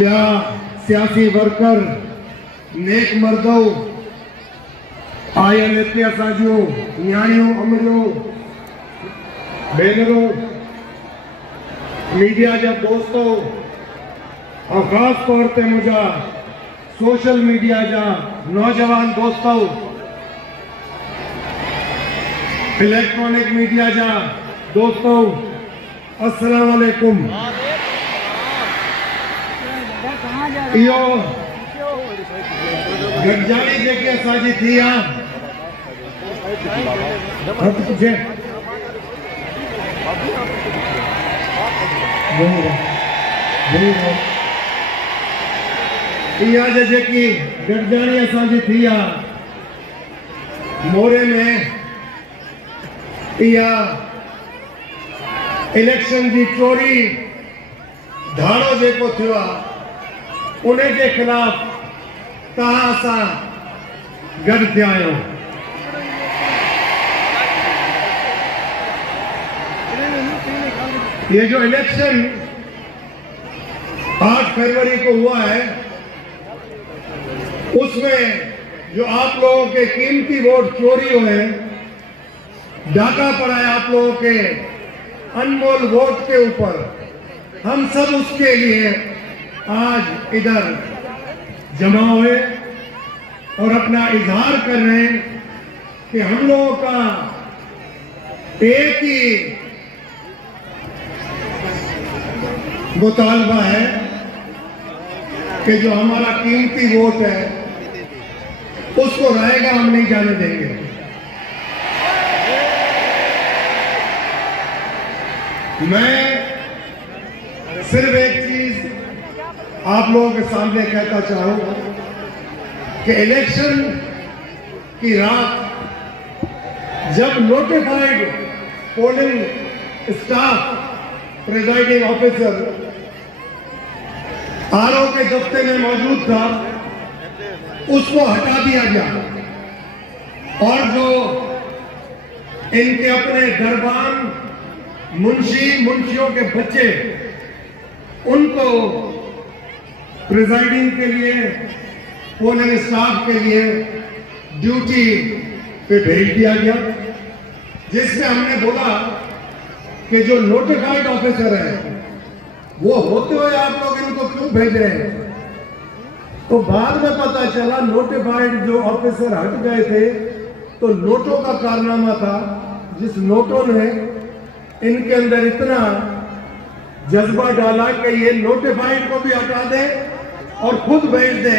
ॿिया सियासी वर्कर नेक मर्दो आयल हिते असां जूं न्याणियूं अमरियूं भेनरूं मीडिया जा दोस्तों और ख़ास तौर ते मुझा सोशल मीडिया जा नौजवान दोस्तों इलेक्ट्रॉनिक मीडिया जा दोस्तों अस्सलाम वालेकुम। इहो गॾिजाणी जेके असांजी थी आहे इहा जेकी गॾिजाणी असांजी थी आहे मोरे में इहा इलेक्शन जी चोरी धाड़ो जेको थियो आहे उन के खिलाफ तव्हां असां गॾु थिया आहियूं। ये जो इलेक्शन 8 फरवरी को हुआ है उसमें जो आप लोगों के कीमती वोट चोरी हुए डाका पड़ा है आप लोगों के अनमोल वोट के ऊपर, हम सब उसके लिए आज इधर जमा हुए और अपना इजहार कर रहे हैं कि हम लोगों का एक ही मुतालबा है कि जो हमारा कीमती वोट है उसको रहेगा हम नहीं जाने देंगे। मैं सिर्फ एक चीज आप लोगों के सामने कहता चाहूंगा कि इलेक्शन की रात जब notified polling staff presiding officer RO के दफ्तर में मौजूद था उसको हटा दिया गया और जो इनके अपने दरबान मुंशियों के बच्चे उनको प्रिजाइडिंग के लिए पोलिंग स्टाफ के लिए ड्यूटी पे भेज दिया गया, जिसमें हमने बोला कि जो नोटिफाइड ऑफिसर है वो होते हुए आप लोग इनको क्यों भेज रहे हैं। तो बाद में पता चला नोटिफाइड जो ऑफिसर हट गए थे तो नोटों का कारनामा था, जिस नोटों ने इनके अंदर इतना जज्बा डाला कि ये नोटिफाइड को भी हटा दे और खुद भेज दे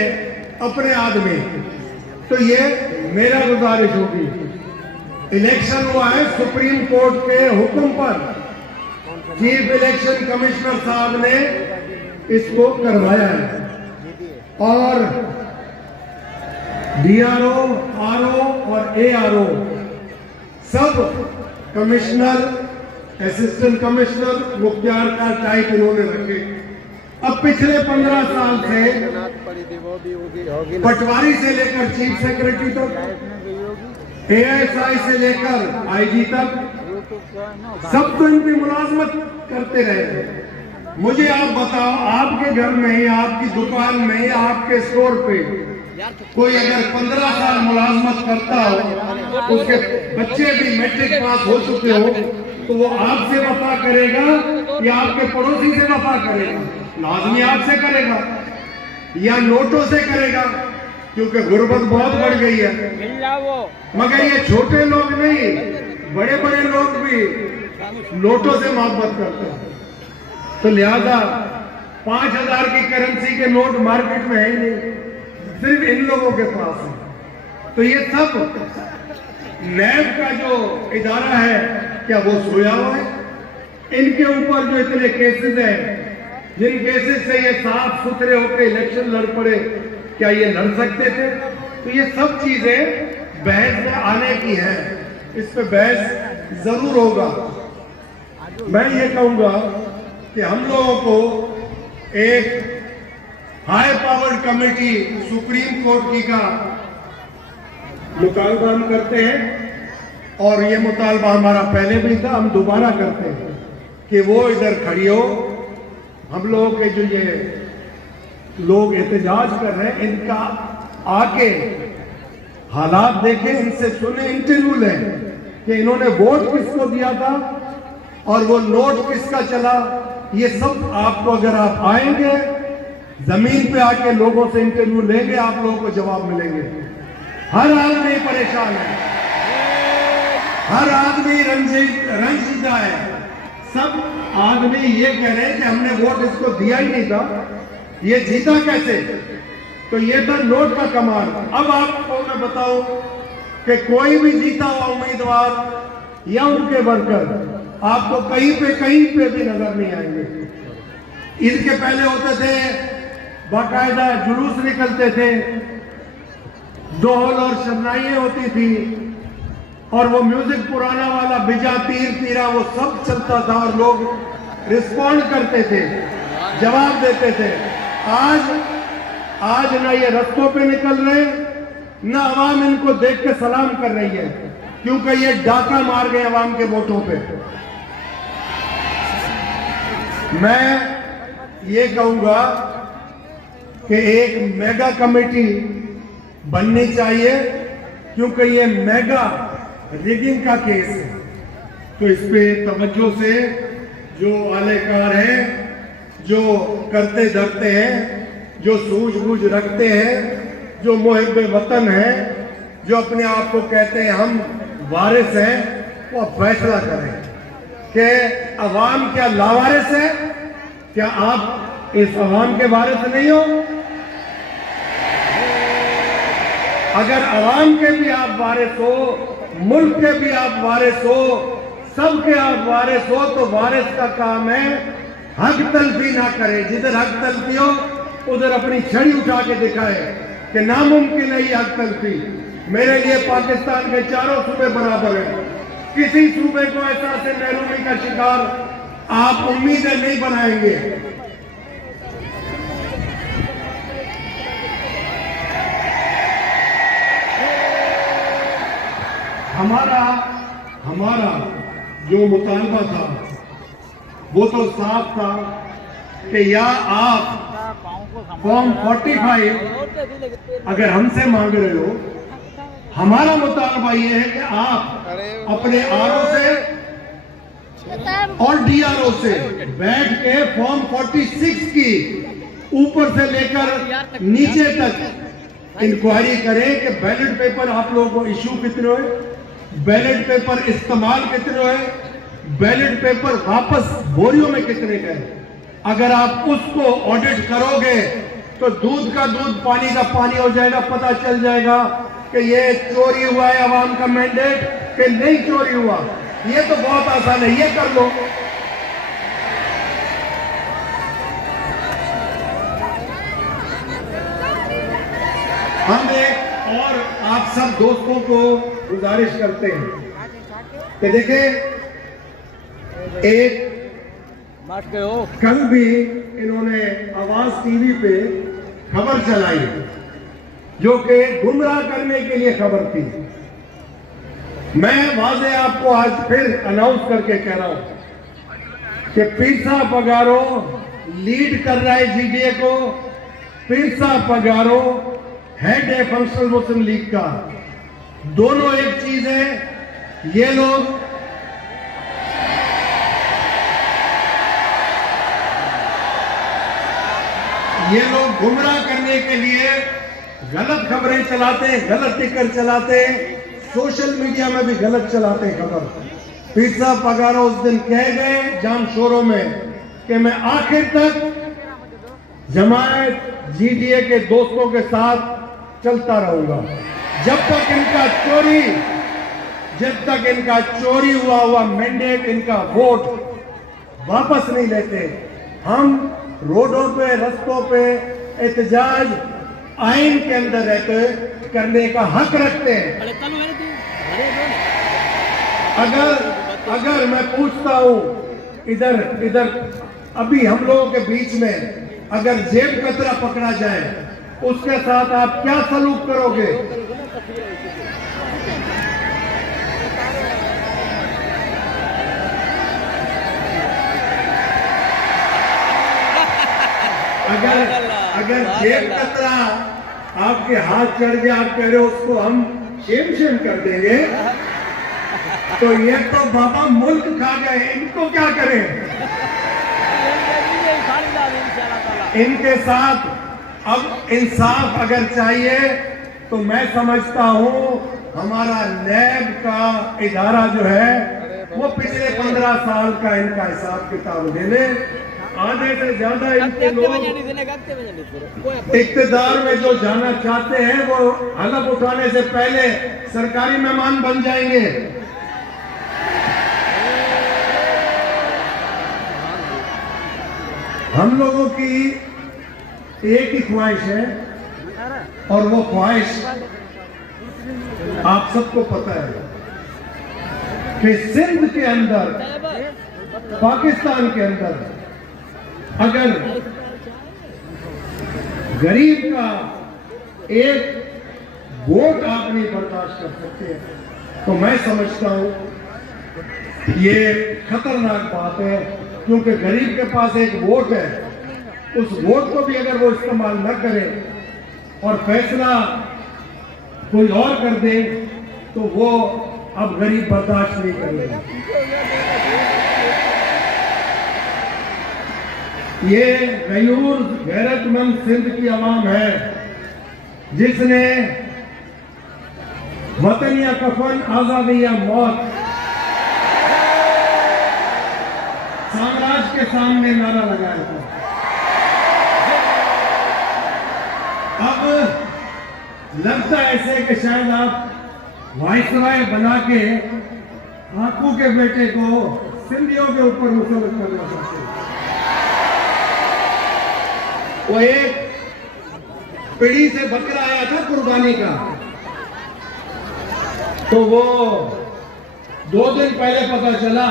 अपने आदमी। तो ये मेरा गुजारिश होगी, इलेक्शन हुआ है सुप्रीम कोर्ट के हुक्म पर, चीफ इलेक्शन कमिश्नर साहब ने इसको करवाया है और डीआरओ, आरओ और एआरओ सब कमिश्नर, असिस्टेंट कमिश्नर, मुख्तियार का टाइप इन्होंने रखे। अब पिछले 15 साल से पटवारी से लेकर चीफ सेक्रेटरी तक, एएसआई से लेकर आईजी तक सब तो इनकी मुलाजमत करते रहे। मुझे आप बताओ, आपके घर में, आपकी दुकान में, आपके स्टोर पे कोई अगर 15 साल मुलाजमत करता हो, उसके बच्चे भी मैट्रिक पास हो चुके हो, तो वो आपसे वफा करेगा या आपके पड़ोसी से वफा करेगा? लाजमी आपसे करेगा या नोटों से करेगा, क्योंकि गुर्बत बहुत बढ़ गई है। मगर ये छोटे लोग नहीं, बड़े बड़े लोग भी नोटों से मोहब्बत करते हैं। तो लिहाजा 5000 की करेंसी के नोट मार्केट में है ही नहीं, सिर्फ इन लोगों के पास है। तो ये सब नैब का जो इदारा है, क्या वो सोया हुआ है? इनके ऊपर जो इतने केसेस हैं, जिन केसेस से ये साफ सुथरे होकर इलेक्शन लड़ पड़े, क्या ये लड़ सकते थे? तो ये सब चीजें बहस में आने की है, इस पे बहस जरूर होगा। मैं ये कहूंगा कि हम लोगों को एक high powered committee supreme court की का मुतालबा हम करते हैं और ये मुतालबा हमारा पहले भी था, हम दोबारा करते हैं कि वो इधर खड़ी हो। हम लोगों के जो ये लोग एहतजाज कर रहे हैं, इनका आके हालात देखें, इनसे सुने, इंटरव्यू लें कि इन्होंने वोट किसको दिया था और वो नोट किसका चला। ये सब आपको, अगर आप आएंगे जमीन पे आके लोगों से इंटरव्यू लेंगे, आप लोगों को जवाब मिलेंगे। हर आदमी परेशान है, हर आदमी रंजीदा है। सब आदमी ये कह रहे हैं कि हमने वोट इसको दिया ही नहीं था, ये जीता कैसे। तो ये था नोट का कमाल। अब आपको मैं बताऊं कि कोई भी जीता हुआ उम्मीदवार या उनके वर्कर आपको कहीं पे भी नजर नहीं आएंगे। इनके पहले होते थे बाकायदा जुलूस निकलते थे, दोहल और शरनाइयां होती थी, और वो म्यूजिक पुराना वाला बिजा तीर तीरा वो सब चलता था और लोग रिस्पॉन्ड करते थे, जवाब देते थे। आज ना ये रस्तों पे निकल रहे, ना अवाम इनको देख के सलाम कर रही है, क्योंकि ये डाका मार गए अवाम के वोटों पे। मैं ये कहूंगा कि एक मेगा कमेटी बननी चाहिए, क्योंकि ये मेगा रिगिंग का केस है। तो इस पे तवज्जो से जो आलेकार हैं, जो करते धरते हैं, जो सूझबूझ रखते हैं, जो मुहिब्बे वतन हैं, जो अपने आप को कहते हैं हम वारिस हैं, वो फैसला करें कि अवाम क्या लावारिस है। क्या आप इस अवाम के वारिस नहीं हो? अगर अवाम के भी आप वारिस हो, मुल्क के भी आप वारिस हो, सबके आप वारिस हो, तो वारिस का काम है हक तलफी ना करे। जिधर हक तलफी हो उधर अपनी छड़ी उठा के दिखाए कि नामुमकिन है ये हक तलफी। मेरे लिए पाकिस्तान के चारों सूबे बराबर हैं। किसी सूबे को ऐसा से महरूमी का शिकार आप उम्मीदें नहीं बनाएंगे। हमारा जो मुतालबा था वो तो साफ था कि या आप फॉर्म 45 अगर हमसे मांग रहे हो, हमारा मुतालबा ये है कि आप अपने आरओ से और डीआरओ से बैठ के फॉर्म 46 की ऊपर से लेकर नीचे तक इंक्वायरी करें कि बैलेट पेपर आप लोगों को इशू कितने हुए, बैलेट पेपर इस्तेमाल कितने हुए, बैलेट पेपर वापस बोरियों में कितने गए। अगर आप उसको ऑडिट करोगे तो दूध का दूध पानी का पानी हो जाएगा। पता चल जाएगा कि ये चोरी हुआ है अवाम का मैंडेट कि नहीं चोरी हुआ। ये तो बहुत आसान है, ये कर लो। हम एक और आप सब दोस्तों को गुजारिश करते हैं कि देखें, एक कल भी इन्होंने आवाज टीवी पे खबर चलाई जो कि गुमराह करने के लिए खबर थी। मैं वाज़े आपको आज फिर अनाउंस करके कह रहा हूं कि पीरसा पगारो लीड कर रहा है जीडीए को। पीरसा पगारो हेड है फंक्शनल मुस्लिम लीग का। दोनों एक चीज है। ये लोग गुमराह करने के लिए गलत खबरें चलाते हैं, गलत टिकर चलाते हैं, सोशल मीडिया में भी गलत चलाते हैं खबर। पीरसा पगारो उस दिन कह गए जाम शोरों में कि मैं आखिर तक जमायत जीडीए के दोस्तों के साथ चलता रहूंगा जब तक इनका चोरी हुआ मैंडेट, इनका वोट वापस नहीं लेते। हम रोडों पे, रस्तों पे एहतजाज आइन के अंदर रहते करने का हक रखते हैं। अगर मैं पूछता हूं इधर अभी हम लोगों के बीच में अगर जेब कतरा पकड़ा जाए, उसके साथ आप क्या सलूक करोगे? अगर जेब कतरा आपके हाथ चढ़ गया, आप कह रहे हो उसको हम शेम कर देंगे, तो ये तो बाबा मुल्क खा गए, इनको क्या करें? इनके साथ अब इंसाफ अगर चाहिए तो मैं समझता हूं हमारा नैब का इदारा जो है वो पिछले 15 साल का इनका हिसाब किताब ले ले। आधे से ज्यादा इनके लोग इक़्तिदार में जो जाना चाहते हैं वो हलफ उठाने से पहले सरकारी मेहमान बन जाएंगे। हम लोगों की एक ही ख्वाहिश है और वो ख्वाहिश आप सबको पता है कि सिंध के अंदर, पाकिस्तान के अंदर अगर गरीब का एक वोट आप नहीं बर्दाश्त कर सकते तो मैं समझता हूं ये खतरनाक बात है, क्योंकि गरीब के पास एक वोट है, उस वोट को भी अगर वो इस्तेमाल न करे और फैसला कोई और कर दे तो वो अब गरीब बर्दाश्त नहीं करेगा। ये गयूर गैरतमंद सिंध की आवाम है जिसने वतन या कफन, आजादी या मौत साम्राज्य के सामने नारा लगाया था। अब लगता ऐसे कि शायद आप वाइसराय बना के आंखों के बेटे को सिंधियों के ऊपर मुसल्लत करना चाहते हैं। वो एक पीढ़ी से बकरा आया था कुर्बानी का, तो वो 2 दिन पहले पता चला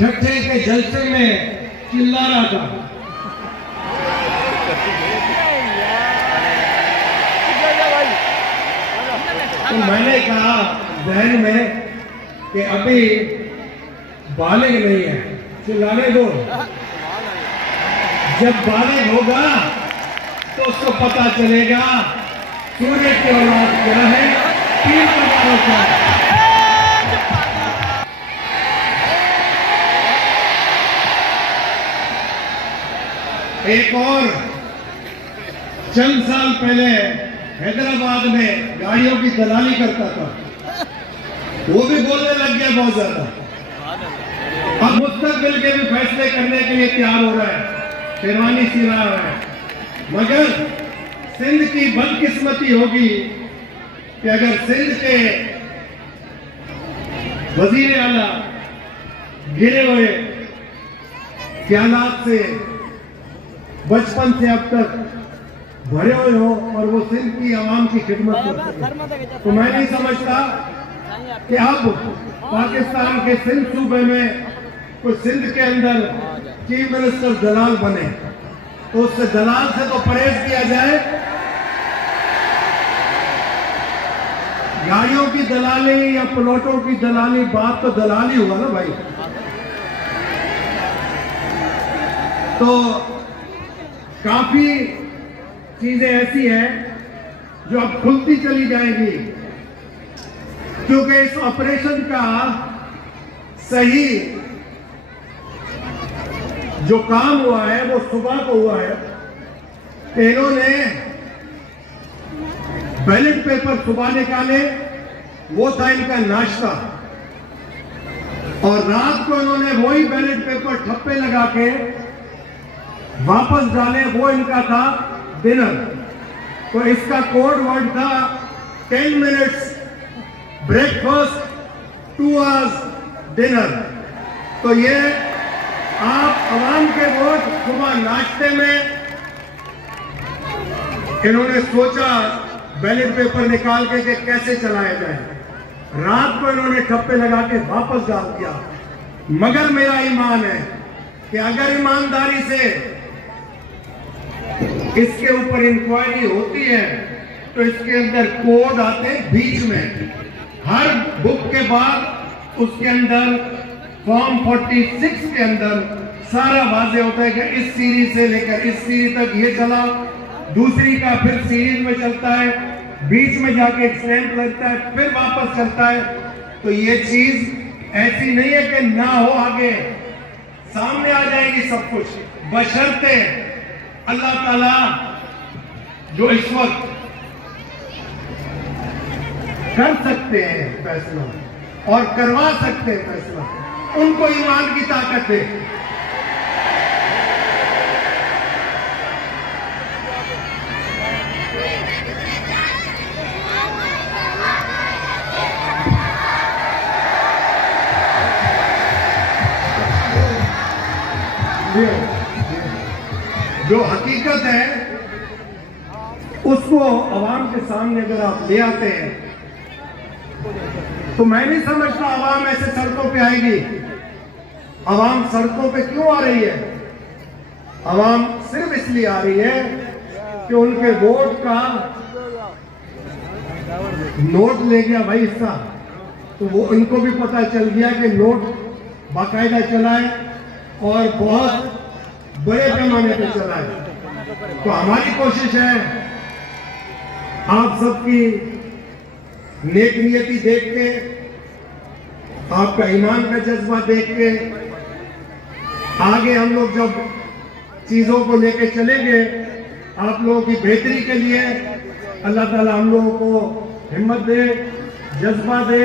ठट्ठे के जलसे में चिल्ला रहा था। तो मैंने कहा जहन में कि अभी बालिग नहीं है, चिल्लाने दो, जब बालिग होगा तो उसको पता चलेगा सूर्य की औलाद क्या है, 3 प्रकारों का। एक और चंद साल पहले हैदराबाद में गाड़ियों की दलाली करता था, वो भी बोलने लग गया बहुत ज्यादा। अब मुस्तकबिल के भी फैसले करने के लिए तैयार हो रहा है, शेरवानी सी रहा है। मगर सिंध की बदकिस्मती होगी कि अगर सिंध के वजीर आला गिरे हुए ख्यालात से बचपन से अब तक भरे हुए हो और वो सिंध की आवाम की खिदमत करते हैं, तो मैं नहीं समझता कि अब पाकिस्तान के सिंध सूबे में कोई सिंध के अंदर चीफ मिनिस्टर दलाल बने, तो उससे दलाल से तो परहेज किया जाए। गाड़ियों की दलाली या प्लॉटों की दलाली, बात तो दलाली हुआ ना भाई। तो काफी चीजें ऐसी हैं जो अब खुलती चली जाएगी, क्योंकि इस ऑपरेशन का सही जो काम हुआ है वो सुबह को हुआ है। इन्होंने बैलेट पेपर सुबह निकाले, वो था इनका नाश्ता, और रात को इन्होंने वही बैलेट पेपर ठप्पे लगा के वापस डाले, वो इनका था डिनर। तो इसका कोड वर्ड था 10 मिनट्स ब्रेकफास्ट, 2 आवर्स डिनर। तो ये आप आवाम के वोट सुबह नाश्ते में इन्होंने सोचा बैलेट पेपर निकाल के कि कैसे चलाया जाए, रात को इन्होंने ठप्पे लगा के वापस डाल दिया। मगर मेरा ईमान है कि अगर ईमानदारी से इसके ऊपर इंक्वायरी होती है तो इसके अंदर कोड आते हैं बीच में, हर बुक के बाद उसके अंदर फॉर्म 46 के अंदर सारा वाज़ेह होता है कि इस सीरी से लेकर इस सीरी तक ये चला, दूसरी का फिर सीरीज में चलता है, बीच में जाके एक स्टैंप लगता है, फिर वापस चलता है। तो ये चीज ऐसी नहीं है कि ना हो, आगे सामने आ जाएगी सब कुछ, बशर्ते अल्लाह ताला जो इस वक्त कर सकते हैं फैसला और करवा सकते हैं फैसला, उनको ईमान की ताकत है। जो हकीकत है उसको अवाम के सामने अगर आप ले आते हैं तो मैं नहीं समझता अवाम ऐसे सड़कों पे आएगी। अवाम सड़कों पे क्यों आ रही है? अवाम सिर्फ इसलिए आ रही है कि उनके वोट का नोट ले गया भाई हिस्सा, तो वो इनको भी पता चल गया कि नोट बाकायदा चला है और बहुत बड़े पैमाने पे चला है। तो हमारी कोशिश है आप सबकी नेक नियति देख के, आपका ईमान का जज्बा देख के, आगे हम लोग जब चीजों को लेके चलेंगे आप लोगों की बेहतरी के लिए, अल्लाह ताला हम लोगों को हिम्मत दे, जज्बा दे,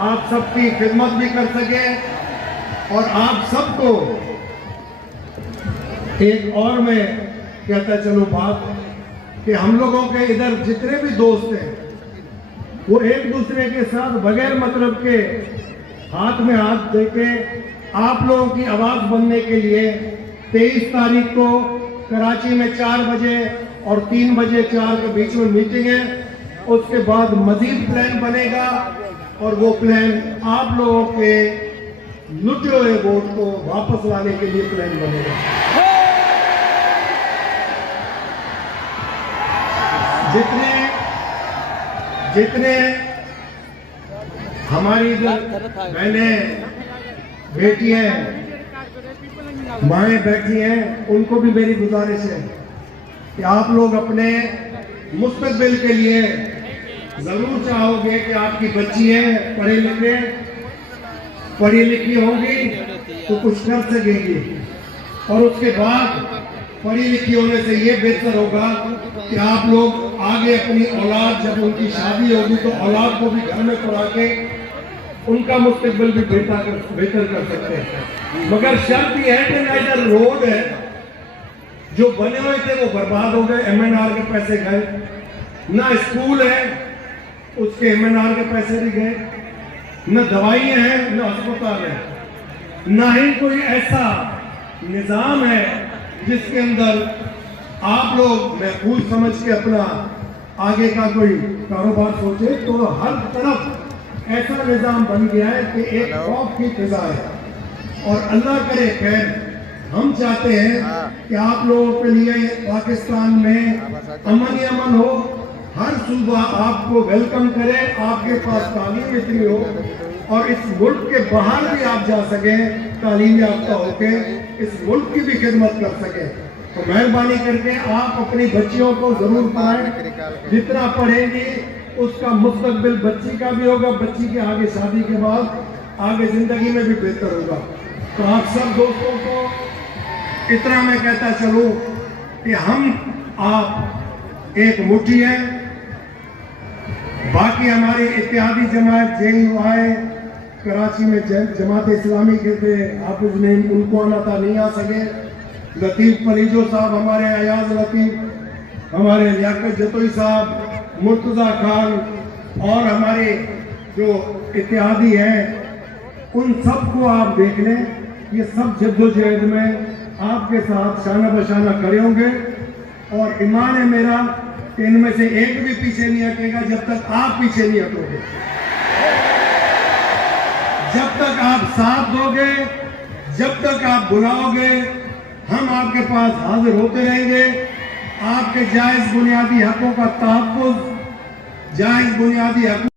आप सबकी खिदमत भी कर सके और आप सबको एक और मैं कहता चलो बात कि हम लोगों के इधर जितने भी दोस्त हैं वो एक दूसरे के साथ बगैर मतलब के हाथ में हाथ देके आप लोगों की आवाज बनने के लिए 23 तारीख को कराची में 4 बजे और 3 बजे 4 के बीच में मीटिंग है। उसके बाद मजीद प्लान बनेगा और वो प्लान आप लोगों के लुटे हुए वोट को वापस लाने के लिए प्लान बनेगा। जितने हमारी बहनें बेटियां माएँ बैठी हैं उनको भी मेरी गुजारिश है कि आप लोग अपने मुस्तकबिल के लिए जरूर चाहोगे कि आपकी बच्चियां पढ़ी लिखी होंगी तो कुछ कर सकेंगी और उसके बाद पढ़ी लिखी होने से ये बेहतर होगा कि आप लोग आगे अपनी औलाद, जब उनकी शादी होगी तो औलाद को भी घर में पढ़ा के उनका मुस्तकबिल भी बेहतर कर सकते हैं। मगर शर्त यह है कि ना इधर रोड है जो बने हुए थे वो बर्बाद हो गए, MNR के पैसे गए, ना स्कूल है उसके MNR के पैसे भी गए, न दवाइयां हैं न अस्पताल है, ना ही कोई ऐसा निजाम है जिसके अंदर आप लोग महफूज समझ के अपना आगे का कोई कारोबार सोचे। तो हर तरफ ऐसा निजाम बन गया है कि एक खौफ की फिजा है और अल्लाह करे खैर, हम चाहते हैं कि आप लोगों के लिए पाकिस्तान में अमन ही अमन हो, हर सूबा आपको वेलकम करे, आपके पास तालीम इतनी हो और इस मुल्क के बाहर भी आप जा सके तालीम याफ्ता होके इस मुल्क की भी खिदमत कर सके। तो मेहरबानी करके आप अपनी बच्चियों को जरूर पढ़ाएं, जितना पढ़ेंगी उसका मुस्तकबिल बच्ची का भी होगा, बच्ची के आगे शादी के बाद आगे जिंदगी में भी बेहतर होगा। तो आप सब दोस्तों को इतना मैं कहता चलूं कि हम आप एक मुट्ठी है। बाकी हमारी इत्तेहादी जमात JUI कराची में जमात इस्लामी के थे, हाफिज ने उनको आना था, नहीं आ सके। लतीफ पलीजो साहब, हमारे अयाज लतीफ, हमारे लियाकत जतोई साहब, मुर्तजा खान और हमारे जो इत्तेहादी हैं उन सबको आप देख लें, ये सब जद्दोजहद में आपके साथ शाना बशाना खड़े होंगे और ईमान है मेरा कि इनमें से एक भी पीछे नहीं हटेगा जब तक आप पीछे नहीं हटोगे। जब तक आप साथ दोगे, जब तक आप बुलाओगे, हम आपके पास हाजिर होते रहेंगे। आपके जायज बुनियादी हकों का तहफ्फुज़, जायज बुनियादी हक